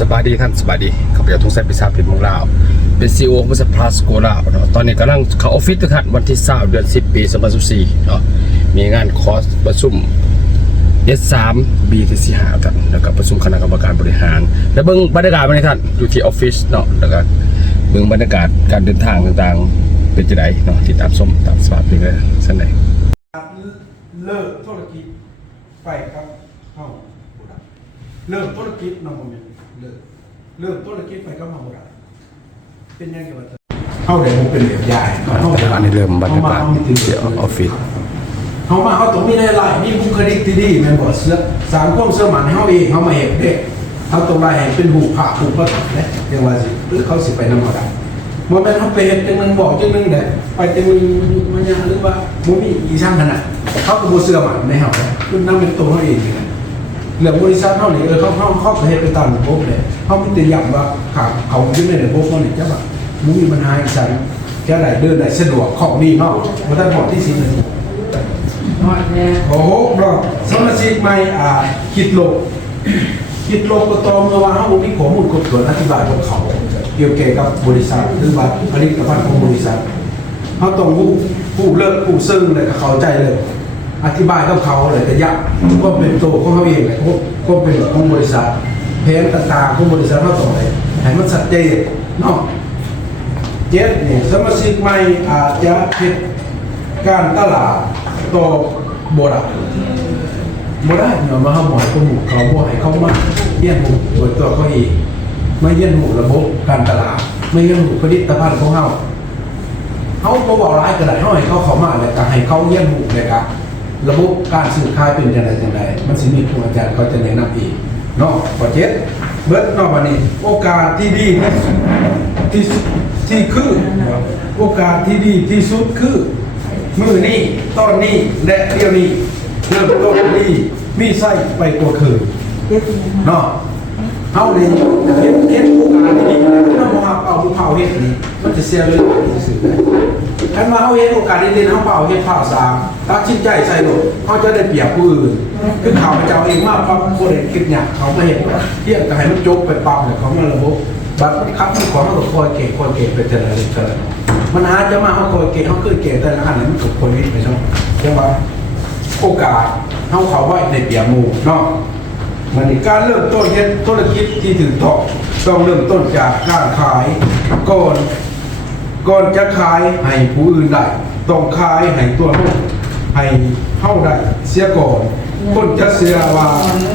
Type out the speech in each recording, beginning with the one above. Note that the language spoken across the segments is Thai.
สบายดีท่านสบายดีข้าพเจ้าทุ่งแซ่บพิซซ่าเพชรเมุงลาว เป็นซีโอของบริษัทพลาสโกลาวเนาะตอนนี้กำลังเข้าออฟฟิศทุกท่านวันที่20เดือน 10 ปี2014เนาะมีงานคอร์สประชุม S3 B ที่สี่หาท่านแล้วก็ประชุมคณะกรรมการบริหาร แล้วเบิ่งบรรยากาศมาในท่านอยู่ที่ออฟฟิศเนาะแล้วก็เบิ่งบรรยากาศการเดินทางต่างๆ เป็นจังไดเนาะติดตามชมตามสภาพนี่เลยซั่นใดเลิกธุรกิจไปครับเข้าบุรีเลิกธุรกิจน้องผมเลิก เลิกธุรกิจไปก็มาบุรีเป็นยังไงวะเข้าเดี๋ยวผมเป็นเหลี่ยมใหญ่เข้าอันนี้เริ่มบรรยากาศที่ออฟฟิศเขามาเขาต้องมีในไลน์มีบุคลิกที่ดีแม่นบอกเสื้อสามความเสื้อหมันเขาเองเขามาเห็นเด็กเขาตรงไลน์เห็นเป็นหูผ่าหูประทับเนี่ยยังว่าสิหรือเขาสิไปนำเขาได้เมื่อแม่นเขาไปเห็นจังนึงบอกจังนึงเด็ไปจังนึงมันยังหรือว่ามุมีอีช่างขนาดเขาก็บ่เสื้อหมันในเขาเนี่ยคือนั่งเป็นตัวเขาเองเนี่ย เหลืองบริษัทเท่านี้เออเขาเขาเขาประเทศไปตามระบบเลยเขาไม่ติดย้ำว่าเขาเขายึดในระบบเท่านี้จะแบบมุ้งมีปัญหาอีกสันแค่ไหนเดินไหนสะดวกของดีเนาะมาตั้บอกที่สิบนาทีโอ้โหรอสมาชิกใหม่อ่าคิดโลกคิดโลกก็ตรงเมื่อวานเขามีข้อมูลครบถ้วนอธิบายของเขา เกี่ยวกับบริษัทหรือว่าผลิตภัณฑ์ของบริษัทเขาต้องผู้ผู้เลิกผู้ซึ่งเลยเข้าใจเลย อธิบายกับเขาเลยแต่ยักก็เป็นตัวของเขาเองเลยก็ก็เป็นของบริษัทแผนต่างๆของบริษัทเขาต้องเลยให้มันชัดเจนเนาะเจ็ดเนี่ยสมาชิกใหม่อาจจะเฮ็ดการตลาดต่อโบราณบ่ได้เนาะมาหาหมอยก็หมู่เขาบ่ให้เขามาเยี่ยนหมู่โดยตัวเขาเองไมาเยี่ยนหมู่ระบบการตลาดไม่เยี่ยนหมู่ผลิตภัณฑ์ของเฮาเฮาบ่บอกร้ายก็ได้เฮาให้เขาเข้ามาแล้วก็ให้เขาเยี่ยนหมู่เลยครับ ระบบการซื้อขายเป็นจังไดจังไดมันสิมีครูอาจารย์เขาจะแนะนำอีกเนาะข้อเจ็ดเบิดนาะบัดนี้ โอกาสที่ดีที่สุดที่คือโอกาสที่ดีที่สุดคือ มือนี้ตอนนี้และเดี๋ยวนี้เริ่มต้นดีมีไส้ไปกว่าคือเนาะเฮาเลยเฮ็ดเฮ็ดโอกาสที่ดีถ้าบ่ฮับเอาผู้เฒ่าเฮ็ดนี่มันจะเสียเรื่องซื่อๆ คันว่าเฮาเฮ็ดโอกาสดีๆเฮาเปล่าเฮ็ดผ้าสามตัดสินใจใส่โลดเฮาจะได้เปรียบผู้อื่นคือเขาพระเจ้าเองมาปั๊บบ่ได้คิดหยังเขาไมาเฮ็ดเที่ยงก็ให้มันจบไปปั๊บแล้วเขามาระบบบัดมันคับมันของเราก็คอยเก็บคอยเก็บไปเท่าไหร่เท่าไหร่มันหาจะมาเฮาคอยเก็บเฮาเคยเก็บแต่ละอันนั้นมันก็คนวิทย์ไปซั่นจังว่าโอกาสเฮาเขาไว้ในเปียมูเนาะมันนี่การเริ่มต้นเฮ็ดธุรกิจที่ถึงต้องต้องเริ่มต้นจากการขายก่อน ก่อนจะขายให้ผู้อื่นได้ต้องขายให้ตัวเฮาให้เฮาได้เสียก่อนคนจะเชื่อว่า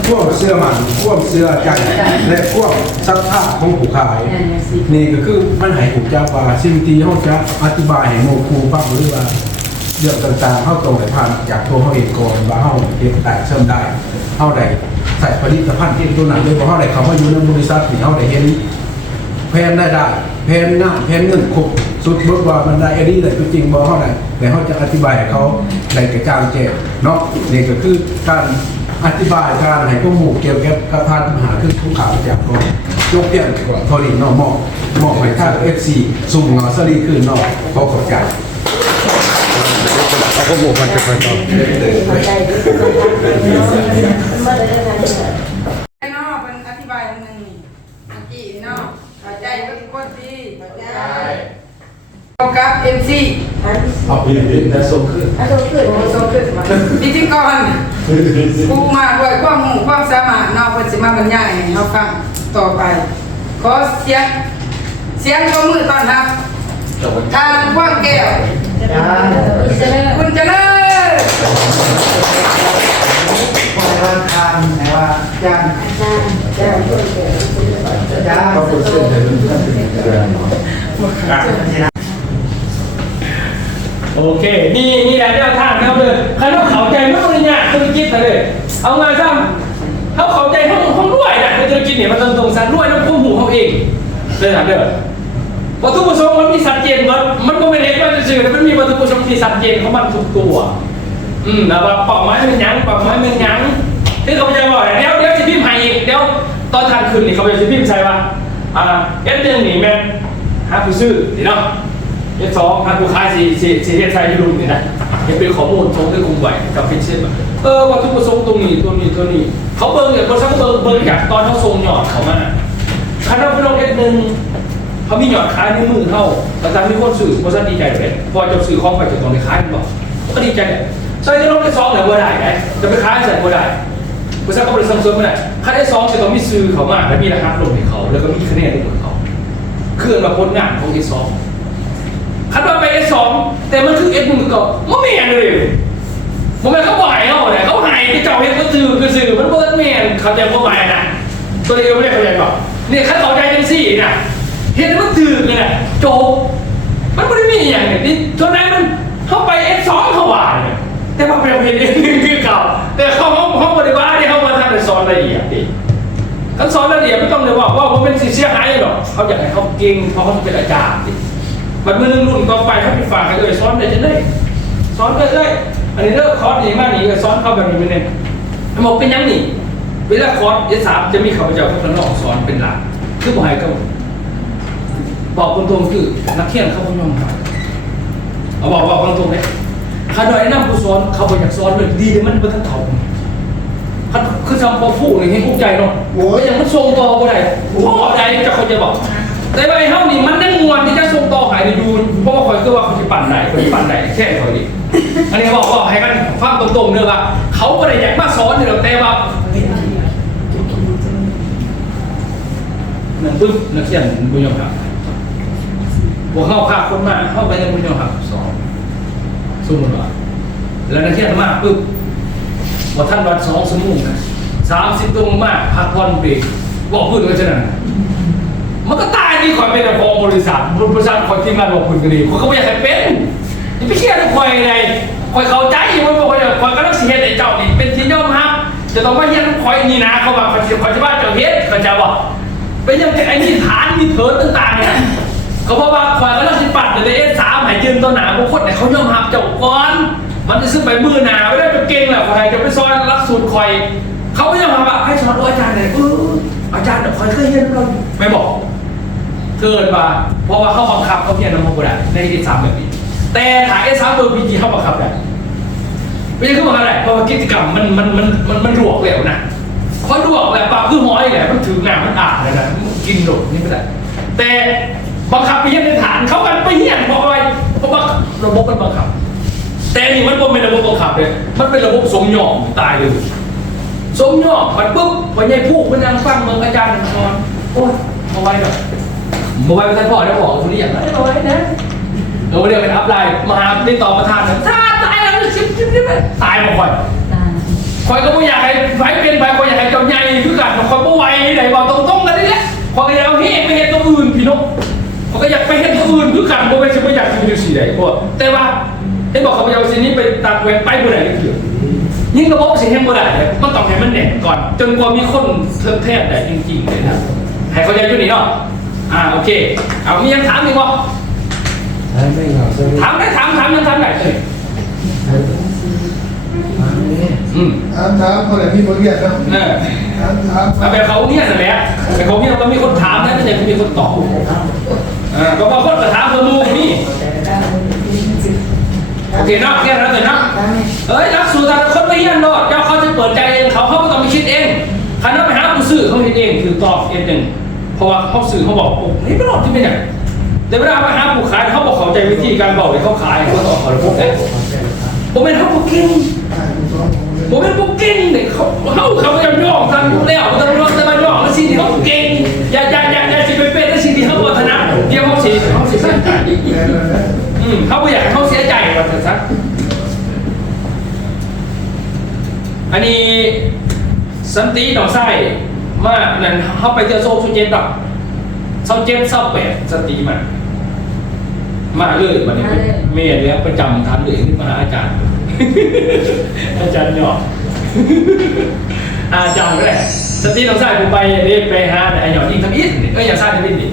พวกเชื่อมันพวกเชื่อใจและพวกศรัทธาของผู้ขาย นี่ก็คือมันให้ผู้เจ้าว่าสิ่งที่เฮาจะอธิบายให้หมู่ครูฟังหรือว่าเรื่องต่างๆเข้าตรงไหนผ่านจากตัวเขาเองก่อนว่าเขาเก็บแต่เชื่อมได้เขาได้ใส่ผลิตภัณฑ์ที่ตัวนั้นด้วยเพราะเขาได้เขามาอยู่ในบริษัทที่เขาได้เห็นแพนได้ได้แพนหน้าแพนเงินครบ สุดบทว่ามันได้อันนี้เลยจริงบอกเขาได้แต่เขาจะอธิบายให้เขาได้กระจ่างแจ้งเนาะนี่ก็คือการอธิบายการให้ข้อมูลเกี่ยวกับกระพานมหาคือทุกข่าวจากก่อนยกเตี้ยนก่อนเท่านี้เนาะมอบมอบให้ท่านเอฟซีสุ่มเงาสลีคืนเนาะเขาขอบใจเอาข้อมูลมันจะไปต่อไอ้นอกเป็นอธิบายอันหนึ่งนี่เมื่อกี้เนอกเข้าใจก็ทุกคนดีเข้าใจเอา กับเอ็มซีเอาไปเลยแต่ส่งขึ้นโอ้ส่งขึ้นมาพิธีกรกูมาด้วยความหูความสามารถเนอกเป็นสิมาบรรยายให้เราฟังต่อไป ขอเสียงเสียงตัวมือตอนรับทานกว้างแก้วคุณเจริญวันทานไหนว่าจานจานขอบคุณเช่นเดิม โอเคนี่นี่แหละแนวทางนะครับเลยใครต้องเข้าใจไม่องเนี่ยธุรกิจนะเลยเอางานซ้ำเขาเข้าใจห้องห้องรวยนะในธุรกิจเนี่ยมันตรงตรงสันรวยน้ำพุ่งหูเขาเองเลยนะเด้อวัตถุประสงค์มันมีสัดเจนมันมันก็ไม่เล็กว่าจะสื่อแต่มันมีวัตถุประสงค์ที่สัดเจนของมันทุกตัว อืมแล้วเป่าไม้เป็นยังเป่าไม้เป็นยังที่เขาจะบอกเดี๋ยวเดี๋ยวจะพิมพ์ให้อีกเดี๋ยวตอนทานคืนนี่เขาจะพิมพ์ใส่ว่าอ่าเอสหนึ่งนี่แม่นหาผู้ซื้อนี่เนาะ เอสองหาผู้ค้ายสี่สี่สี่เฮ็ดใส่อยูรุมนี่นะยังเป็นข้อมูลตรงที่คุมไหวกับฟิชเช่นเออวัตถุประสงค์ตรงนี้ตัวนี้ตัวนี้ เขาเบิ่งเนี่ยคนสักเบิ่งเบิ่งจากตอนเขาทรงหยอดเขามาคณะพนมเอ็ดหนึ่งเขามีหยอดขายในมือเขาแต่ตามที่คนสื่อบริษัทดีใจเลยพอจะสื่อของไปจะต้องไปขายมันบอกก็ดีใจเนี่ยใส่จะลงได้สองเหลือบ่ได้ไงจะไปขายใส่บ่ได้บริษัทก็บริษัทเสริมไม่ได้ค่าได้สองจะต้องมีซื้อเขามาแล้วมีราคาลงให้เขา แล้วก็มีคะแนนลงให้เขาเคือมาผลงานของเอสอง สองแต่มันคือเอสหนึ่งก็ไม่แม่นเลยมันไม่เขาบ่ายเขาเนี่ยเขาหายที่เจ้าเห็นก็ซื้อคือซื้อมันบ่แม่นเขาใจบ่หมายนะตัวเองไม่ได้เข้าใจก่อนเนี่ยขั้นตอใจยังสี่นะเห็นมันตื่นเลยนะโจบมันไม่ได้มีอย่างเนี่ยนี่ตัวนั้นมันเข้าไปเอฟสองเขาว่าเนี่ยแต่ว่าเป็นเพลงคือเก่าแต่เขาห้องห้องปฏิบัติเนี่ยเขามาทำเป็นสอนละเอียดดิขั้นสอนละเอียดไม่ต้องเลยว่าว่ามันเป็นสิ่เสียหายหรอกเขาอยากให้เขาเก่งเพราะเขาเป็นอาจารย์ดิ มันมือรุ่นต่อไปเขาไปฝากกันเลยสอนได้จะได้สอนได้เลยอันนี้เลิกคอร์สนี้มาหนีก็สอนเขาแบบนี้ไปเนี่ยบอกเป็นยังนี่เวลาคอร์สเอสามจะมีข้าพเจ้าพวกนอกสอนเป็นหลักคือบอกให้ก็บอกตรงๆคือนักเขียนเขาไม่ยอมทำเอาบอกบอกตรงๆเลยข้าดอยนั่งผู้สอนเขาบอกอยากสอนเลยดีเลยมันเป็นทั้งเขาคือทำพอฟูเลยให้ภูมิใจเนาะโอ้ยยังมันทรงต่อก็ได้พ่อใดจะเขาจะบอก แต่ว่าไอ้เฮานี่มันนั่งงวนที่จะทรงต่อ หาดูเพราะว่าคอยก็ว่าเขาจะปั่นไหนเขาจะปั่นไหนแค่คอยดิอันนี้บอกบอกให้กันฟังตรงๆเนอะว่าเขาก็ได้อยากมาสอนเนี่หรอแต่ว่าหนึ่งปึ๊บนักเขียนบุญยงครับบวกเข้าภาคคนมากเข้าไปในบุญยงครับสองสมมติว่าแล้วนักเขียนมากปึ๊บว่าท่านวัดสองสมุงนะสามสิบตรงมากพักผ่อนเบรกบอกพูดกันเช่นนั้นมันก็ตา นี่คอยเป็นของบริษัทบริษัทคอยทีมงานบอกคุณกันดีเขาก็ไม่อยากให้เป็นนี่ไปเครียดคอยไงคอยเข้าใจมันบอกว่าคอยก็ต้องเสียไอ้เจ้านี่เป็นที่ยอมรับจะต้องมาเฮียนคอยนี่นะเขาบบคอยจะคอยจะว่าเจ้าเฮ็ดเขาจะบอกเป็นยังไงไอ้นี่ฐานมีเถิดต่างๆเนี่ยเขาบอกว่าควายก็ต้องสิปัดแต่เอสสามหายยืนตัวหนาบางคนเนี่ยเขายอมหับเจ้าก้อนมันจะซื้อไปมือหนาไม่ได้จะเก่งแหละควายจะไปซ้อนรักสูตรคอยเขาไม่ยอมหับให้สอนอาจารย์เอออาจารย์เดี๋ยวคอยเคยเรียนเราไม่บอก เกินมาเพราะว่าเขาบังคับเขาเพียรนำมาบุได้ในเอสามแบบนี้ แต่ถ่ายเอสสามตัวพีจีเขาบังคับได้ไม่ใช่ขาบังคับได้เพราะว่ากิจกรรมมันมันมันมันมันรวกแล้วนะคอยลวกแหละปลาคือหอยแหละมันถึงน้ำมันอ่าบเลยนะกินหลดนี่ไม่ได้แต่บังคับไปเฮียนในฐานเขากันไปเฮียนเพราะอะไรเพราะว่าระบบมันบังคับ แต่นี่มันเป็นระบบบังคับเลยมันเป็นระบบสมยอมตายเลยสมยอมมันปุ๊บพอใหญ่ผู้มันนั่งฟังเมืองอาจารย์นอนโอ้ยมาไว้แบ บมาไว้เป็นท่านพ่อได้บอกคนนี้อย่างนั้นเอาไว้นะเราเรียกเป็นอัพไลน์มาหาติดต่อประธานนะถ้าตายแล้วชิบชิบชิบตายมาก่อนคอยก็ไม่อยากให้ไฟเป็นไปคอยอยากให้เจ้าใหญ่คือกันคอยไม่ไหวไหนบอกตรงๆกันนี่แหละคอยก็อยากเอาเฮ้ไปเห็นตัวอื่นพี่นกคอยก็อยากไปเห็นตัวอื่นคือกันโมไม่ใช่ไม่อยากอยู่สีใดพวกแต่ว่าไอ้บอกเขาไปเอาสิ่งนี้ไปตัดเวนไปบ่ได้ก็คือยิ่งระบบสิ่งแห่งบ่ได้เนี่ยมันต้องให้มันแน่นก่อน จนกว่ามีคนเทิมแทบได้จริงๆเลยนะให้เขาใจอยู่นี่เนาะ อ่าโอเค เอามียังถามอีกบ่ไม่เหงาใช่ไหมถามได้ถามถามยังถามได้เลยอืมถามถามคนไหนพี่บริเวณครับเออถามถามเอาแบบเขาเนี่ยนั่นแหละแต่เขาเนี่ยมันมีคนถามนะไม่ใช่มีคนตอบอ่าก็บางคนก็ถามเพื่อมูนี่โอเคเนาะแค่นั้นเลยเนาะเอ้ยนักสู่แต่ละคนไม่เยี่ยนรอดเจ้าเขาจะเปิดใจเองเขาเขาก็ต้องไปคิดเองคันนั้นไปหาผู้สื่อเขาเห็นเองคือตอบเองหนึ่งเพ ราะว่าเขาสื่อเขาบอกโอ้นี่ไม่รอดที่เป็นอย่างแต่เวลาไปหาผู้ขายเขาบอกเขาใจวิธีการบอกเลยเขาขายเขาตอบเขาเลยพวกนี้ผมเป็นเขาบอกเก่งผมเป็นพวกเก่งเนี่ยเขาเขาเขาจะย่องทำแล้วเขาจะย่องจะมาย่องแล้วสิ่งที่เขาเก่งอย่าอย่าอย่าอย่าสิไปเป็นแล้วสิ่งที่เขาพัฒนาเดี๋ยวเขาเสียเขาเสียใจอืมเขาไม่อยากเขาเสียใจว่าเถอะสักอันนี้สันติดอกไส้ มานั่นเขาไปเจอโซ่ชุเจ็ดดอกเศร้าเจ็ดเศร้าแปดสันติมามาเลยวันนี้เมียเนี่ยประจำทันเลยนี่มาหาอาจารย์ อาจารย์หยอกอาจารย์ก็ได้สติน้องสายผมไปเรียกไปหาไอ้หยอดยิงทำอินเอ้ยอย่าสร้างทำอินดิ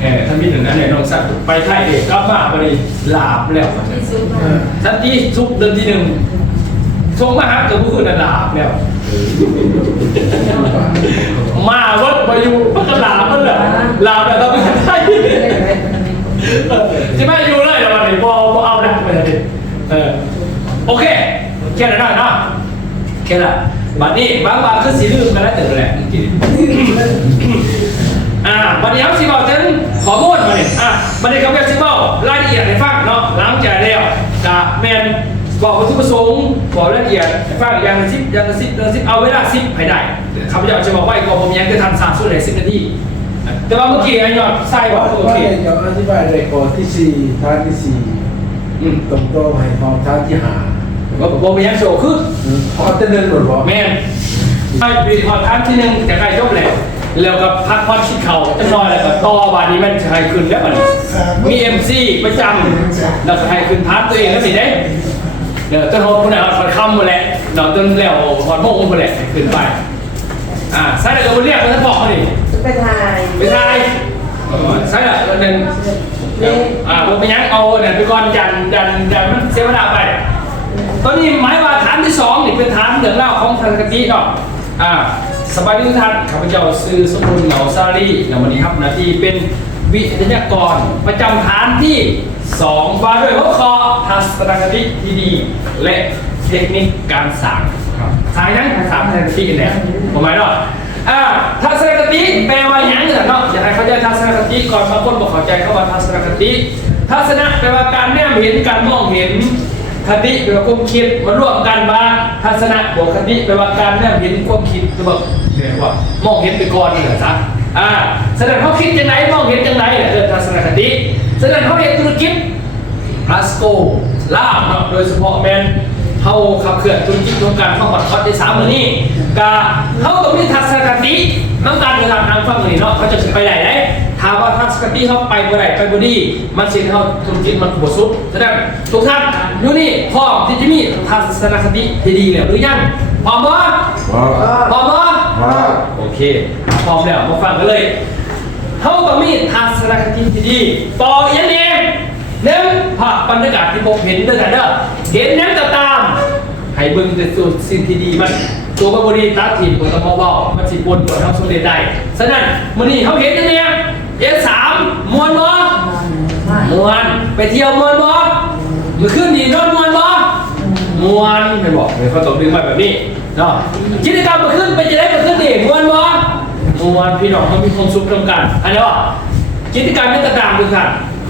เออทำอินหนึ่งนั้นเนี่ยน้องสายไปไทยเด็กกลับมาพอดีลาบแล้วทันทีทุกเดือนที่หนึ่งส่งมาหาเกือบผู้คนลาบแล้ว มาวัดมาอยู่มันก็ลาบมันแหละลาบแล้วก็ไม่ใช่ที่ไม่อยู่เลยล้ววันนี้พอพอเอาแล้วไปเลยเออโอเคแค่นั้นเนาะแค่นั้นบัดนี้บางบางคือสีลืมกันแล้วแต่แหละอ่าวันนี้ครับสิบอกถึงขอมูลมาเนี่ยอะมันในคำว่าสิบอกรายละเอียดให้ฟังเนาะหลังจากแล้วกับแมน บอกวัตถุประสงค์บอกรายละเอียดให้ฟังอย่างละสิบอย่างละสิบอย่างละสิบเอาเวลาสิบให้ได้ข้าพเจ้าจะบอกว่าไอ้กองผมยังจะทำสามส่วนเลยสิบนาทีแต่ว่าเมื่อกี้ไอ้ยอดไส้บอกโอก็เคเลยจะอธิบายเลยก่อนที่สี่ท่าที่สี่อืมตรงโต๊ะให้พร้อมท่าที่ห้าว่าผมยังโชว์ขึ้นพอจะเดินหมดบ่แมนไปปีพอทันที่หนึ่งจะใกล้จบแล้วแล้วก็พักผ่อนชิดเข่าจะนอนแล้วก็ต่อบาดนี้มันจะให้ขึ้นแล้วมันมีเอ็มซีประจำแล้วก็ให้ขึ้นพาร์ทตัวเองแล้วสิเด้ เดี๋ยวต้นหอมคนไหนขอคำหมดแหละเดี๋ยวต้นแล้วขอโมงหมดแหละขึ้นไป อ่าใช่เลยเราเรียกมันจะบอกเขาดิไปถ่ายไม่ใช่ใช่ละเดินอ่าผมไปยังเอาเนี่ยไปก่อนยันยันยันมันเสียเวลาไปตอนนี้หมายว่าฐานที่สองนี่เป็นฐานเรื่องเล่าวของทางกะทิเนาะอ่าสบายดีทุกท่านข้าพเจ้าซื้อสมบูรณ์เหงาซารีในวันนี้ครับหนาทีเป็น วิทยากร ประจำฐานที่สองว่าด้วยหัวข้อทัศนคติที่ดี และเทคนิคการสั่งสายนั้นสามทัศนคติเนี่ยผมหมายเนาะอ่าทัศนคติแปลว่าหยังเนี่ยเนาะอยากให้เข้าใจทัศนคติก่อนบางคนบอกเข้าใจเข้ามาทัศนคติทัศนะแปลว่าการแนมเห็นการมองเห็นคติแปลว่าความคิดมารวมกันมาทัศนะบวกคติแปลว่าการแนบเห็นความคิดคือแบบเรียกว่ามองเห็นไปก่อนนี่แหละซะ อ่าแสดงเขาคิดยังไงมองเห็นยังไงเนี่ยเออทัศนคติแสดงเขาเห็นธุรกิจพลาสโกลาบเนาะโดยเฉพาะแมนเขาขับเคลื่อนธุรกิจโครงการเข้ามาทอดในสามมือนี้กาเขาต้องมีทัศนคติน้ำตาลเวลาทางฟังนี่เนาะเขาจะไปไหนได้ถามว่าทัศนคติเขาไปบ่ไหนไปบ่ดีมันสิ่งที่เขาธุรกิจมันหัวซุปแสดงทุกท่านอยู่นี่พร้อมที่จะมีทัศนคติที่ดีแล้วหรือยังพร้อมบ่ว้าวพร้อมบ่ว้าวโอเค พร้อมแล้วมาฟังกันเลยเขาต้องมีทัศนคติที่ดีต่ออย่างนี้หนึ่งภาพบรรยากาศที่ผมเห็นด้วยกันเด้อเห็นนั้นก็ตามให้เบิ่งแต่ส่วนสิ่งที่ดีมันตัวบริตัดทีมตัวตะมอเบามันสิบนตัวทำสำเร็จได้ฉะนั้นมื้อนี้เขาเห็นกันเนี่ยเอสามมวนบ่มวนไปเที่ยวมวนบ่มื้อคืนดีนอนมวนบ่มวนเห็นบอกเดี๋ยเขาตบดึงมาแบบนี้เนาะกิจกรรมมื้อคืนไปจะได้มื้อคืนดีมวนบ่ มวนพี่น้องเขามีความสุขร่วมกันอันนี้ว่ากิจการไม่ต่างๆทุกท่าน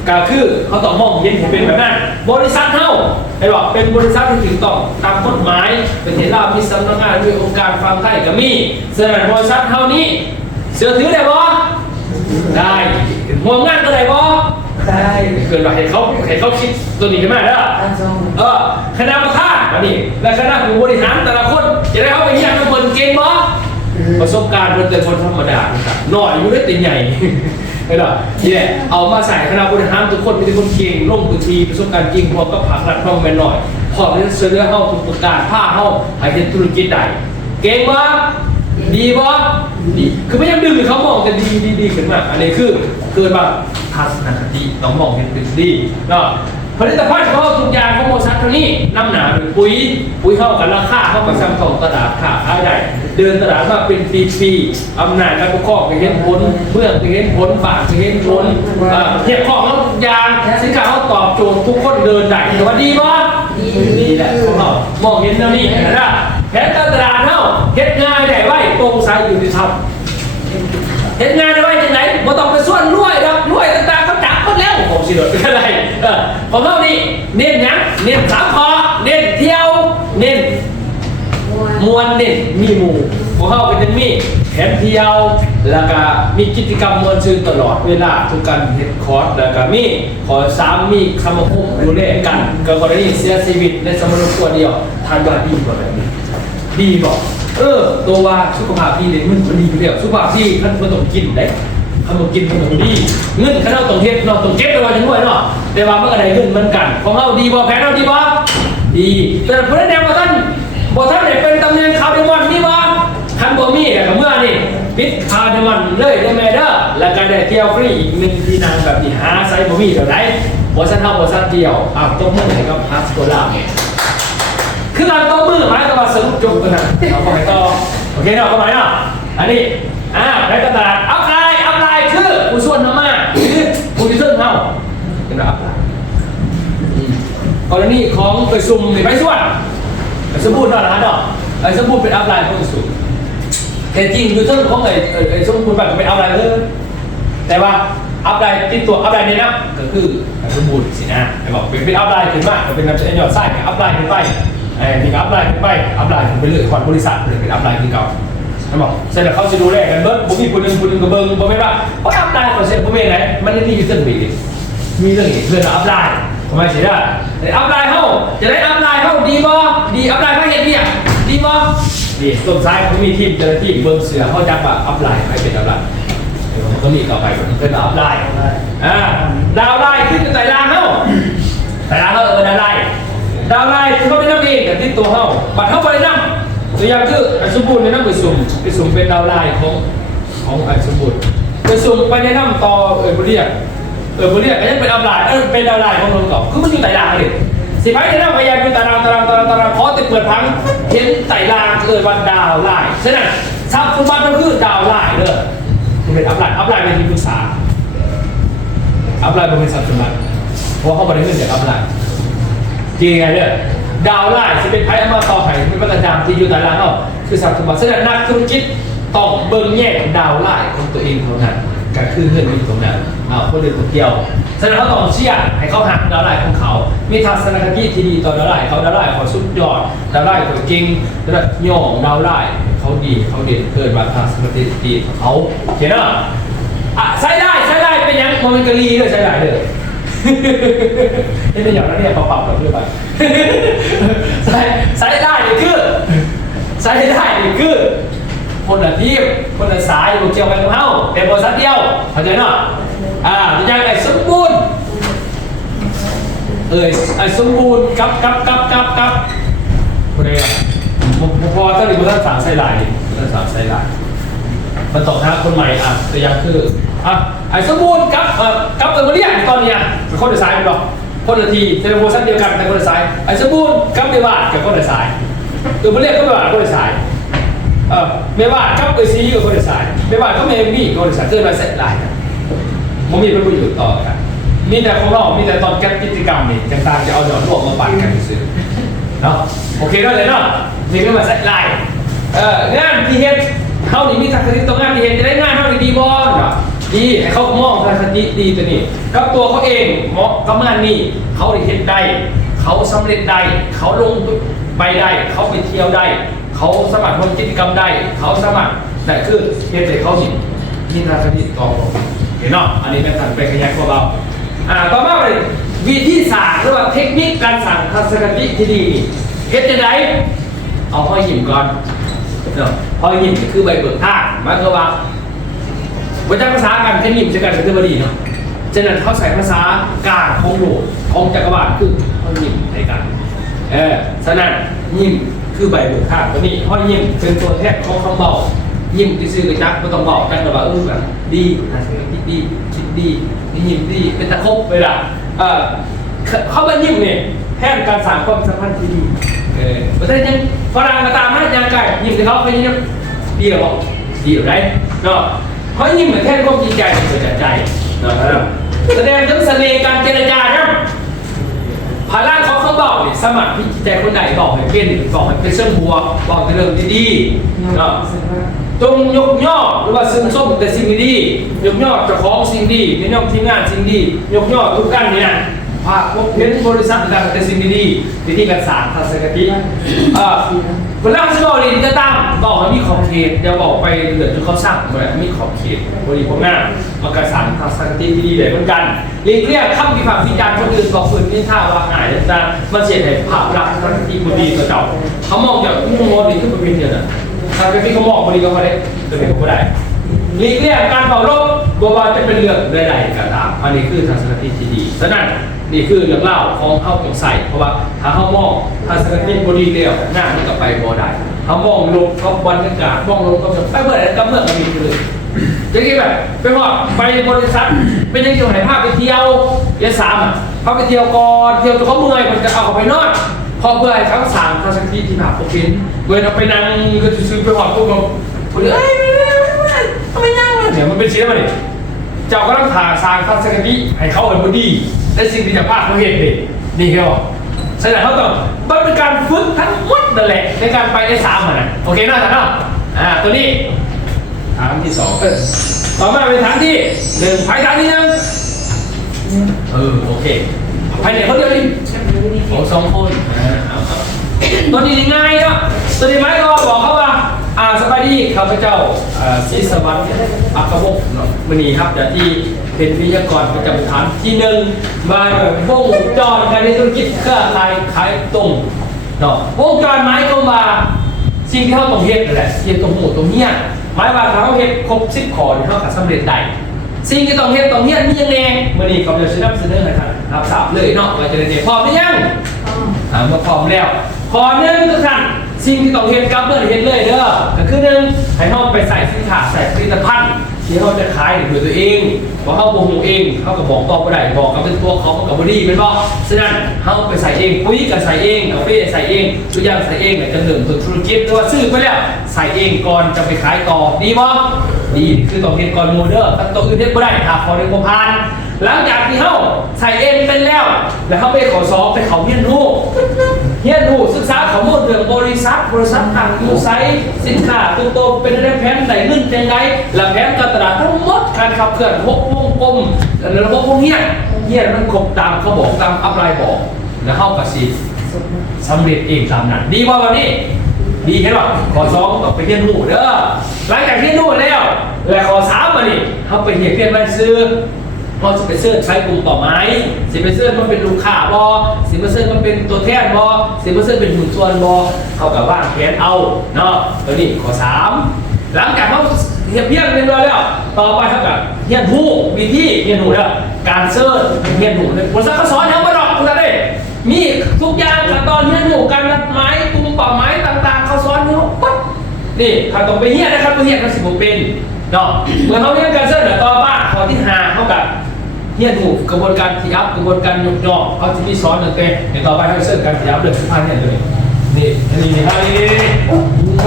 ก็คือเขาต้องมองเห็นให้เป็นแบบนั้น บริษัทเท่าไอ้บอกเป็นบริษัทที่ถึงต้องตามกฎหมายเป็นเห็นเรามีสำนักงานมีองค์การฟาร์มไทยก็มีแสดงบริษัทเท่านี้ เสือถือได้บ่ได้ห่วงงานก็ได้บ่ได้เกินไปให้เขาให้เขาคิดตัวนี้ขึ้นมาเด้อเออคณะประธานอันนี้และคณะผู้บริหารแต่ละคนจะได้เข้าไปเยี่ยมเป็นคนเก่งบ่ ประสบการณ์เป็นแต่คนธรรมดาครับหน่อยอยู่ได้ติใหญ่ไม่หรอนี่แหละเอามาใส่คณะบริหารทุกคนเป็นคนเก่งลงพื้นที่ประสบการณ์จริงพอกับผักรัดน้องแม่หน่อยพร้อมที่จะเสนอเข้าทุกประการผ้าเข้าให้เป็นธุรกิจใดเก่งบ่ดีบ่ดีคือไม่ยังดึงเขามองแต่ดีดีดีขึ้นมาอันนี้คือเกิดมาทัศนคติต้องมองเห็นเป็นดีเนาะ ผลิตภัณฑ์ของเราทุกอย่างของโมซัสเท่านี้น้ำหนาเป็นปุ๋ยปุ๋ยเข้ากันราคาเข้ากับซ้ำของตลาดขาขายได้เดินตลาดมาเป็นปีปีๆอำนาจการปกครองไปเห็นผลเมื่อไปเห็นผลป่าไปเห็นผลเอ่อเทียบของเราทุกอย่างสินค้าเขาตอบโจทย์ทุกคนเดินได้แต่ว่าดีป่ะดีแหละของเรามองเห็นแล้วนี่นะแผนการตลาดเท่าเฮ็ดง่ายได้ไว้โปร่งใสอยู่ที่ทำเห็นงานเอาไว้ที่ไหนบ่ต้องไปส่วนรวยหรอกรวยต่างๆเขาจับหมดแล้วผมสิโดดเป็นอะไร ของเรานี่เน้นหยังเน้นสามคอเน้นเที่ยว เน้นมวนเน้นมีหมู่ของเราเป็นจังมีแผนเที่ยว แล้วก็มีกิจกรรมมวลซื่นตลอดเวลาทุกการเฮ็ดคอร์สแล้วก็มีขอสามมีสมาคมดูแลกันก็กรณีเสียชีวิตในสมรภูมิเดียวทานว่าดีกว่าแบบนี้ดีบอกเออตัวว่าสุขภาพดีเด็กมันมันดีอยู่แล้วสุขภาพดีท่านมันต้องกินได้ ท่านต้องกินมันต้องดีเงินข้าเราต้องเฮ็ดเราต้องเก็บไปไว้จังด้วยเนาะแต่ว่าเมื่อใดเงินมันกัน ของเราดีบ่แพ้เราดีบ่ดีแต่ผู้นั้นแนวบ่ท่านบ่ท่านได้เป็นตำแหน่งข่าวเดมอนมีบ่ท่านบ่มีแต่ก็เมื่อนี่ปิดข่าวเดมอนเลยได้แม่เด้อแล้วก็ได้เที่ยวฟรีอีกหนึ่งที่นางแบบนี้หาไซบ่มีเท่าไหร่บ่ซั่นเฮาบ่ซั่นเที่ยวอ้าวตบมือให้กับพาสโกลาเนี่ยคือการต้มมือไม้กับมาสรุปจบกันนะเอาไปต่อโอเคเนาะเข้าไปเนาะอันนี้อ่าในตลาดอัพไลน์อัพไล น์คือผู้ส่วนน้ำมาคือผู้ที่เพิ่มเท่าเป็นอัพไลน์อืมกรณีของไปซุ่มในไปส่วนไปสมบูรณ์เนาะนะเนาะไอ้สมบูรณ์เป็นอัพไลน์ของไปซุ่มแต่จริงคือต้นของไอ้ไอ้ไอ้สมบูรณ์แบบเป็นอัพไลน์เลยแต่ว่าอัพไลน์ติดตัวอัพไลน์เนี่ยนะก็คือสมบูรณ์สินะไอ้บอกเป็นอัพไลน์ขึ้นมาก็เป็นการใช้ยอดไส้กับอัพไลน์ขึ้นไปไอ้นี่ก็อัพไลน์ขึ้นไปอัพไลน์ขึ้นไปเรื่อยก่อนบริษัทเลยเป็นอัพไลน์คือเก่า ไอ้บอกเสร็จแล้วเขาจะดูแลกันเบิ้ลผมมีคนหนึ่งคนหนึ่งก็เบิ้งบ่ไม่ว่าเพราะอัพไลน์เขาเสร็จผมเองไหนมันไม่ได้มีเรื่องบีมีเรื่องอีกเรื่องอัพไลน์ทำไมเสียได้อัพไลน์เขาจะได้อัพไลน์เขาดีบ่ดีอัพไลน์เขาเห็นเนี่ยดีบ่นี่ต้นซ้ายเขามีทีมเจ้าหน้าที่เบิ้งเสือเขาจับว่าอัพไลน์ใครเป็นอัพไลน์เดี๋ยวมันก็มีต่อไปมันเป็นดาวไล่อ่าดาวไล่ขึ้นกับไต่ลางเนาะไต่ลางเขาเออดาวไล่ดาวไล่เขาไม่นั่งเองกับที่ตัวเขาบัตรเขาไปนั่ง ตัวอย่างคืออ้สมบูรณ์ในนั่งไปสุ่มไปสุ่มเป็นดาวไล่ของของอ้สมบูรณ์ไปสุ่มไปในนั่งต่อเออบริเรียกเออบริเรียกก็ยังเป็นดาวไล่เออเป็นดาวไล่ของเราก่อคือมันอยู่ไต่ลางเลยสิไปในนั่งพยายามอยู่ตารางตารางตารางตารางพอติดเปิดพังเห็นไต่ลางเกิดวันดาวไล่ฉะนั้นทรัพย์สมบัติมันคือดาวไล่เลยมันเป็นอัพไลน์อัพไลน์เป็นที่ปรึกษาอัพไลน์เป็นสับสนบัติเพราะว่าเขาบริเวณเสียอัพไลน์จริงไงเนี่ย ดาวไลน์จะเป็นไพ่เอามาต่อไผ่เป็นประจำที่อยู่ตารางเขาคือสับสนบัติแสดงนักธุรกิจต้องเบิ่งแยกดาวไลน์ของตัวเองเท่านั้นการขึ้นเงินอยู่ตรงนั้นอ่าคนเดียวคนเดียวแสดงเขาต้องเชื่อให้เขาหักดาวไลน์ของเขา มีทัศนคติที่ดีต่อดาวไลน์เขาดาวไลน์เขาสุดยอดดาวไลน์เขาเก่งแล้วย่องดาวไลน์เขาดีเขาเด่นเกินมาทัศนคติดีของเขาเห็นไหมอะใช้ได้ใช้ได้เป็นยังโมเมนต์กะลีด้วยใช้ได้เลย นี่เป็นอย่างนั้นเนี่ยเปล่าๆแบบเรื่อยไปใช้ใช้ได้นี่คือใช้ได้นี่คือ คนละทีมคนละสายอยู่เกี่ยวกันกับเฮาแต่บริษัทเดียวเข้าใจเนาะอ่าอย่างไรสมบูรณ์เอ้ยไอ้สมบูรณ์กับกับกับกับกับคนใดอะพอพอถ้าหนึ่งคนสามใส่ลายนี่คนสามใส่ลาย มันตกหาคนใหม่อะตัวอย่างคืออะไอ้สมบูรณ์กับเอ่อกับเออมาเรียตอนเนี้ยเป็นคนละสายกันหรอกคนละทีเทเลโฟชั่นเดียวกันแต่คนละสายไอ้สมบูรณ์กับเมวาดกับคนละสายเออมาเรียกก็เมวาดคนละสายเออเมวาดกับเอซีกับคนละสายเมวาดก็เมมี่กับคนละสายเกิดมาเสร็จลายกันมันมีเป็นประโยชน์ต่อกันมีแต่ของเรามีแต่ตอนแก้กิจกรรมนี่ต่างๆจะเอาหยอดรวมมาปั่นกันซื้อเนาะโอเคแล้วเลยเนาะนี่ก็มาใส่ลายเอองานที่เฮ็ด เขานี่มีทักษะตรงงานที่เฮ็ดจะได้งานเท่านี้ดีบอลนะดีเขามองทักษะดีตัวนี้กับตัวเขาเองเหมาะกับงานนี้เขาได้เฮ็ดได้เขาสำเร็จได้เขาลงไปได้เขาไปเที่ยวได้เขาสมัครทำกิจกรรมได้เขาสมัครแต่คือเฮ็ดให้เขาห็นมีทักษะดีต่อเห็นเนาะอันนี้เป็นการไปขยายของเราอ่าต่อมาเลยวิธีสร้างหรือว่าเทคนิคการสั่งทัศนคติที่ดีเฮ็ดจะไดเอาห้อยหิมก่อน เนาะพอหยิบคือใบเบิกทางมายความว่าวิจารภาษากันจะหยิบจะกันเป็นบดีเนาะฉะนั้นเขาใส่ภาษากลางของโลกของจักรวาลคือเขาหยิบในกันเออฉะนั้นยิมคือใบเบิกทางตัวนี้ห้อยยิมเป็นตัวแทนของคำเบายิมที่ซื้อไปจักไม่ต้องบอกกันแต่ว่าเออแบบดีนะคิดดีคิดดีนี่ยิมดีเป็นตะคบเวลาเออเขาเป็นยิมเนี่ยแทนการสร้างความสัมพันธ์ที่ดีเออประเทศยัง ฝรั่งมาตามนะยังไก่ยิ้มที่เขาเขายิ้มดีหรอดีหรือไรเนาะเขายิ้มเหมือนแค่ความจริงใจเกิดจากใจเนาะแสดงถึงเสน่ห์การเจรจาครับพลังของเขาบอกเนี่ยสมัครพิจิตใจคนไหนบอกให้เป็นบอกให้เป็นเชิงบัวบอกแต่เรื่องดีๆเนาะจงยกย่อหรือว่าซึมซบแต่สิ่งดีๆยกย่อเจ้าของสิ่งดีไม่ย่อทีมงานสิ่งดี ยกย่อทุกกันเนี่ย พาพบเห็นบริษัทต่างๆแต่สิ่งดีๆวิธีการสางทัศนคติเอ่อเวลาสโลลินจะตามบอกให้มีขอบเขตอย่าบอกไปเหลือจนเขาสร้างแบบมีขอบเขตบริพงหน้ามันการสางทัศนคติที่ดีเลยเหมือนกันเรียกเรียกคำวิพากษ์วิจารณ์คนอื่นบอฝืนนินท่าว่าหายต่างๆมันเสียให้ภาพลักษณ์ทัศนคติบดีต่อเจ้าเขามองจากมุมมองดีขึ้นไปเป็นเดียวนะถ้าเป็นที่เขามองบดีก็เขาได้จะเป็นเขาได้ หลีกเลี่ยงการเป่าลบบว่าจะเป็นเรื่องใดๆก็ตามอันนี้คือทัศนคติที่ดีฉะนั้นนี่คือเรื่องเล่าของเข้าของใส่เพราะว่าถ้าเข้ามองทัศนคติบดีเดียวหน้ามันก็ไปบ่ได้เขามองลงเขาบรรยากาศมองลงก็ไปเมื่อไหร่ก็เมื่อก็มีเลยอย่างนี้แบบไปว่าไปบริษัทเป็นยังไงไหนภาพไปเที่ยวเยสามเขาไปเที่ยวก่อนเที่ยวจนเขาเมื่อยมันจะเอาเขาไปนอนพอเพื่อให้เขาสร้างทัศนคติที่แบบโอเคเมื่อเราไปนั่งก็ซื้อไปหอดพวกเราคนเดียวเอ้ย ไมนั่งวะเนี่ยมันเป็นชิ้นมาดิเจ้าก็ต้องผ่าสร้างทัศนคติให้เขาเป็นคนดีและสิ่งที่จะพาเขาเห็นดินี่เขาบอกแสดงเขาต้องมันเป็นการฝึกทั้งหมดนั่นแหละในการไปได้สามอะนะโอเคเนาะท่านเนาะอ่าตัวนี้ถามที่สองเออต่อมาเป็นฐานที่หนึ่งไปฐานที่หนึ่งเออโอเคภายในเขาเดียวนี่โอ้สองคนอ่าเอาเอาตัวนี้ง่ายเนาะตัวนี้ไม้ก็บอกเขาว่า อ่าสบายดีข้าพเจ้าอ่าศรีสวัสดิ์อัครวงศ์เนาะวันนี้ครับจะที่เป็นวิทยากรประจำฐานที่หนึ่งมาแบบวงจรการในธุรกิจเครือข่ายขายตรงเนาะวงจรไม้ก็ว่าสิ่งที่เขาต้องเฮ็ดนั่นแหละเฮ็ดตรงหูตรงเนี้ยหมายว่าถ้าเขาเฮ็ดครบสิบข้อนี่เขาก็สำเร็จได้สิ่งที่ต้องเฮ็ดต้องเฮ็ดมีอย่างแน่มื่อนี้เขาจะชี้นำเสนอให้ท่านรับทราบเลยเนาะว่าจะได้เฮ็ดพร้อมหรือยังอ่าเมื่อพร้อมแล้วข้อหนึ่งทุกท่าน สิ่งที่ต้องเฮ็ดกับเมื่อเฮ็ดเลยเด้อก็คือหนึ่งให้เขาไปใส่สินค้าใส่ผลิตภัณฑ์ที่เขาจะขายด้วยตัวเองว่าเขาบ่ฮู้เองเขาก็บอกต่อบ่ได้บอกกับเป็นตัวเขาก็บ่ดีแม่นบ่ฉะนั้นเขาไปใส่เองปุ๋ยก็ใส่เองกาแฟใส่เองทุกอย่างใส่เองเนี่จะเริ่มต้นธุรกิจหรือว่าซื้อไปแล้วใส่เองก่อนจะไปขายต่อดีบ่ดีคือต้องเฮ็ดก่อนหมู่เด้อถ้าตัวอื่นเฮ็ดบ่ได้ถ้าขอหนึ่งบ่ผ่านหลังจากที่เขาใส่เองเป็นแล้ว แล้วเขาไปขอสอบไปเขาเรียนรู้ เรียนูศึกษาข้อมูลเรื่องบริษัทบริษัทต่างอยู่ไซต์สินค้าตัวโตเป็นอะไรแผนไหนเงินยังไงและแผนการตลาดทั้งหมดการขับเคลื่อนหกวงกลมและระบบพวกเนี้ยเนี้ยมันครบตามเขาบอกตามอัพไลน์บอกแล้วเข้ากับสีสำเร็จเองตามนั้นดีว่าวันนี้ ดีเห็นป่ะขอสองต้องไปเรียนรู้เด้อหลังจากเรียนูแล้วแล้วขอสามมานี่เขาไปเรียนเพียนบ้าซื้อ เราจะไปเสิร์ชใช้กลุ่มต่อไม้สิไปเสิร์ชมันเป็นลูกค้าบอสิไปเสิร์ชมันเป็นตัวแทนบอสิไปเสิร์ชเป็นหุ่นส่วนบอเขากับว่างแผนเอาเนาะตัวนี้ข้อสามหลังจากเขาเฮียเพียงเรียนรู้แล้ว ต่อไปเท่ากับเฮียนหูวิธีเฮียนหูแล้วการเสิร์ชเฮียนหูเนี่ยบริษัทเขาสอนทั้งหมดหรอกคุณได้มีทุกอย่างขั้นตอนเฮียนหูการนัดไม้กลุ่มเป่าไม้ต่างๆ เขาสอนเนี่ยปั๊บนี่ถ้าต้องไปเฮียนะครับไปเฮียมันสิบเป็นเนาะเมื่อเขาเฮียนกันเสร็จเดี๋ยต่อบ้านข้อที่ห้าเท่ากับ เฮียนหูกระบวนการทีอัพกระบวนการยกย่อเขาจะมีสอนหนึ่งเต้เดี๋ยวต่อไปเขาจะเสิร์ฟการทีอัพเลยทุกท่านเนี่ยเลยนี่นี่นี่นี่ย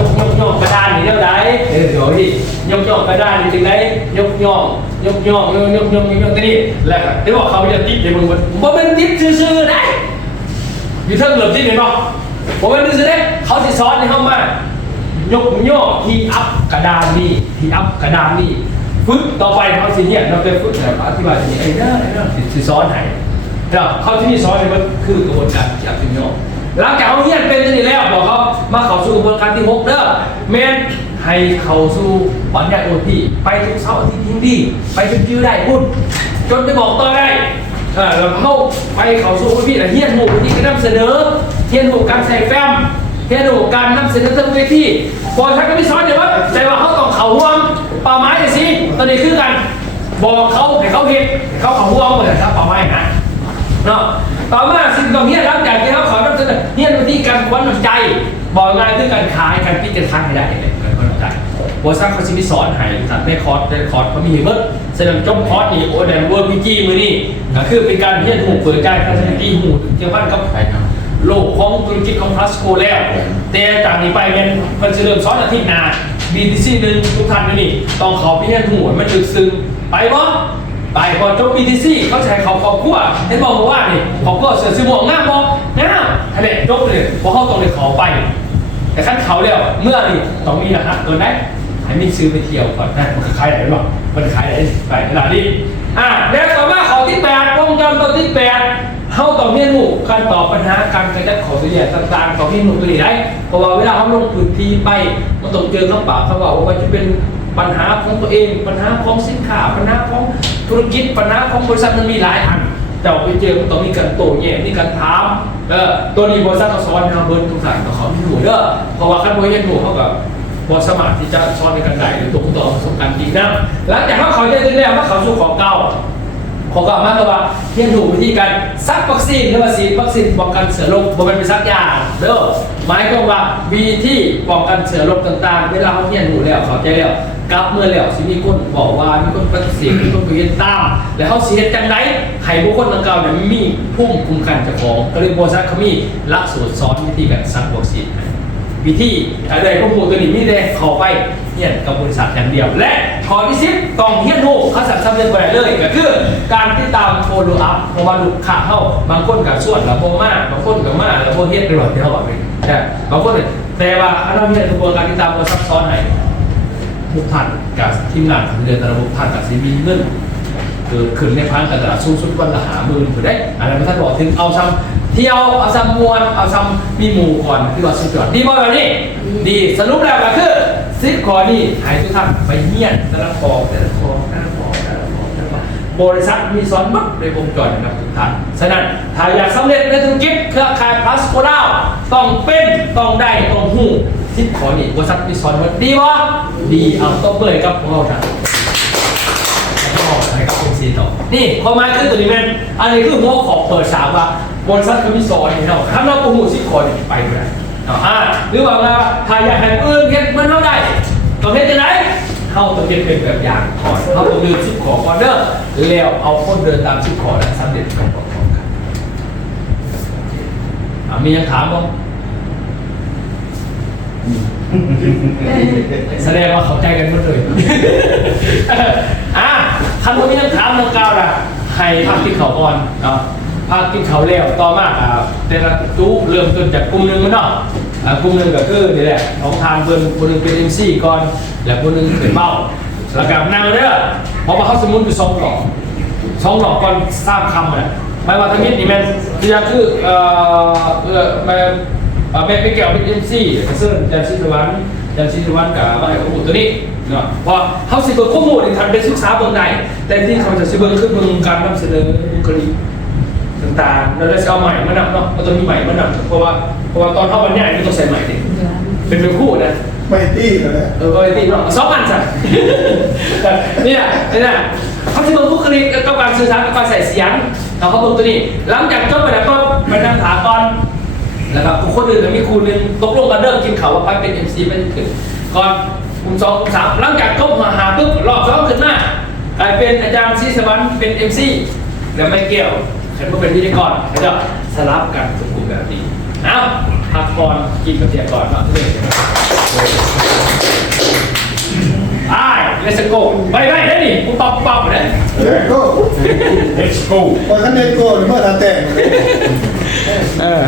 กยกย่อกระดานนี่เท่าไหร่เดี๋ยวเดี๋ยวนี่ยกย่อกระดานนี่จึงได้ยกย่อยกย่อยกยกยกยกยกนี่แหละเดี๋ยวบอกเขาจะติดเดี๋ยวมึงมันเป็นติดซื่อๆได้อยู่เทิงเหลือบที่เห็นป่ะผมเป็นดิสเด้เขาสิซ้อนในห้องมายกย่อที่อัพกระดานนี่ที่อัพกระดานนี่ ฝึกต่อไปเขาสิเนี่ยเราไปฝึกแบบอธิบายอย่างนี้ไอ้เด้อไอ้เด้อสิซ้อนไหนเด้อเขาที่นี่ซ้อนเนี่ยมันคือกระบวนการทีอัพทีย่อหลังจากเขาเฮียเป็นนี่แล้วบอกเขามาเข้าสู่กระบวนการที่หกเด้อแมนให้เข้าสู่ปัญญาโอทีไปทุกเสาร์อาทิตย์ยิ่งดีไปจนจื้อได้พุ่นจนไปบอกต่อได้เออเราเข้าไปเขาสู่พี่แต่เฮียนหมู่ที่นำเสนอเฮียนหมู่การใส่แฟ้มเฮียนหมู่การนำเสนอทั้งเวทีพอท่านก็ไม่สอนเดี๋ยวว่าแต่ว่าเขาต้องเขาห่วงป่าไม้เลยสิ ตอนนี้คือกันบอกเขาให้เขาเห็นให้เขาเขาห่วงหมดเลยครับป่าไม้นะเนาะต่อมาสิ่งตรงนี้หลังจากที่เขาขอนำเสนอเฮียวิธีการควนน้ำใจ บอกงายคือการขายการพิจารณาให้ได้เลยการควนน้ำใจบริษัทเขาจะมีสอนให้สัตว์ในคอร์สในคอร์สเขามีเบิร์ดแสดงจบคอร์สนี่โอเดนเวิร์กวิกี้มือนี่ก็คือเป็นการเรียนหูเปิดใจพัฒนาที่หูเกี่ยวพันกับโลกของธุรกิจของพลัสโกแล้ว แต่จากนี้ไปเป็นมันจะเริ่มสอนอาทิตย์หน้า BTC หนึ่งทุกท่านนี่ ต้องเขาไปเรียนหูให้มันลึกซึ้งไปบ่ไปพอจบ BTC เขาใช้เขาครอบครัวให้บอกว่านี่ครอบครัวเสือซื้อหมวกงามบ่งามอันนจบเลยพอเขาต้องเลยขอไป แต่ขั้นเขาแล้วเมื่อนี่ต้องมีนะครับตัวไหนให้มีซื้อไปเที่ยวก่อนนะมันขายไหนบ้างมันขายไหนไปขนาดนี้อะแล้วต่อมาข้อที่แปดวงจรตัวที่แปด เขาต่อเมนูการตอบปัญหาการกระจัดขอตัวอย่างต่างๆต่อเมนูตัวนี้ได้เพราะว่าเวลาเขาลงพื้นที่ไปมันต้องเจอคำปากเขาว่าว่าจะเป็นปัญหาของตัวเอง ปัญหาของสินค้าปัญหาของธุรกิจปัญหาของบริษัทมันมีหลายอันเจ้าไปเจอมันต้องมีการโต้แย้งมีการถามเออตัวนี้บริษัทเขาสอนนะเบิร์ดทุกสายต้อเขาที่หูเด้อเพราะว่าขั้นบริษัทหนูเขากับบอสมัครที่จะสอนในการใดหรือตรงต่อประสบการณ์จริงนะหลังจากเขาเขาจะได้แล้วว่าเขาสู่ของเก่า ของเก่ามากกว่าเรียนรู้วิธีการซักวัคซีนหรือว่าฉีดวัคซีนป้องกันเสือโรคบ่เป็นไปซักยาเด้อหมายความว่าวิธีป้องกันเสือโรคต่างๆ เวลาเขาเรียนรู้แล้วเขาใจแล้วกลับเมื่อแล้วสิมีคนบอกว่ามีคนปฏิเสธมีคนไปเรียนตาม แล้วเขาเสียจังไดให้บุคคลดังกล่าวเนี่ยมีภูมิคุ้มกันเจ้าของก็เลยบริษัทเขามีหลักสูตรสอนวิธีการซักวัคซีนให้ วิธีอะไรข้อมูลตัวนี้มีแต่ขอไปเฮียนกับบริษัทอย่างเดียว และขอที่สิบต้องเฮียนหูเขาสั่งทำเรื่องไปเลยก็คือ การติดตามโฟล์อัพเพราะว่าลูกค้าเข้าบางคนกับส่วนแล้วโบมากบางคนกับมากแล้วโบเฮียนไปหลอดที่เขาบอกเลยแต่บางคนเนี่ยแต่ว่าเราเฮียนกระบวนการติดตามเราซับซ้อนให้พวกท่านกับทีมงานของเดือนแต่ละพวกท่านกับซีมีเงินเกิดขึ้นในพันกันตลาดสูงสุดวันละหามื่นถือได้อะไรไม่ท่านบอกถึงเอาซ้ำ เที่ยวเอาซ้ำมวนเอาซ้ำมีหมู่ก่อนที่ว่าสุดยอดดีบ่แบบนี้ ดีสรุปแล้วก็คือซิปคอนี่ให้ทุกท่านไปเงียนแต่ละคอแต่ละคอแต่ละคอแต่ละคอแต่ละคอบริษัทมีซ้อนมัดในวงจรนะครับทุกท่านฉะนั้นถ้าอยากสำเร็จในธุรกิจเครือข่ายพลัสโคดาวต้องเป็นต้องได้ต้องหูซิปคอนี่บริษัทมีซ้อนมัดดีวะดีเอาต้องเปิดกับพวกเราครับแล้วก็ให้กับเป็นซีต่อนี่พอมาขึ้นตัวนี้แม่นอันนี้คือหัวขอบเปิดสามว่า บริษัทเขามีซ้อนนี่เนาะถ้าเราโปรโมทซิคอนี่ไปไม่ได้อ่าหรือว่าว่าถ้าอยากให้เอื้อนเฮ็ดมันเท่าได้ต้องเฮ็ดจังไดเข้าต้องเฮ็ดเป็นแบบอย่างก่อนเข้าต้องเดินชุดขอก่อนเด้อแล้วเอาคนเดินตามชุดขอแล้วสำเร็จกับพร้อมๆกันอ่ามียังถามบ่แสดงว่าเข้าใจกันหมดเลยอะคันบ่มียังถามน้องก้าวล่ะให้พักกินข้าวก่อนเนาะ พักกินข้าวแล้วต่อมาอ่าแต่ละจุเริ่มต้นจากกลุ่มหนึ่งมันเนาะอ่ากลุ่มหนึ่งก็คือนี่แหละของทางเพิ่นคนหนึงเป็น MC ก่อนแล้วคนหนึงเป็นเบ้าแล้วก็นั่งเด้อเพราะว่าเขาสมุนอยู่สองหลอกสองหลอกก่อนสร้างคำน่ะไม่ว่าทั้งนี้นี่แม่นที่จะคือเอ่อเออแม่เอ่อแม่ไปเกี่ยวเป็น MC กระเซิร์นจันทร์ชิตวันจันทร์ชิตวันกับว่าไอ้ข้อมูลตัวนี้ เนาะเพราะเขาสิเบิ่งข้อมูลในทางเป็นศึกษาเบิ่งใดแต่ที่เขาจะสิเบิ่งคือเบิ่งการนำเสนอบุคลิก ต่างๆเราจะเอาใหม่มานำเนาะเราจะมีใหม่มานำเพราะว่าเพราะว่าตอนเข้าวันใหญ่ไม่ต้องใส่ใหม่ดิเป็นเป็นคู่นะไม่ตี้เลยเออไอ้ตีเนาะสองพันใส่เนี่ยเนี่ยเขาจะบอกบุคลิกกับการสื่อสารกับการใส่เสียงเราเขาบอกตัวนี้ หลังจากจบไปแล้วก็ไปนั่งถามก่อนแล้วครับคนอื่นก็มีครูหนึ่งตกลงกันเริ่มกินเขาวว่าไปเป็นเอ็มซีไปถึงก่อนกลุ่มสองกลุ่มสามหลังจากจบมาหาปุ๊บรอบสองขึ้นมากลายเป็นอาจารย์ซีสวรรค์เป็นเอ็มซีแล้วไม่เกี่ยว ฉันก็เป็นพิธีกรเขาจะสลับกันสุขุมแบบนี้เอ้าพักก่อนกินกระเทียมก่อนเนาะที่นี่ไอ้ let's go ไปไปได้ดิกูปรับปรับเลยเด็กก็ let's go พอคันเด็กก็เมื่อตาแต่ง เออ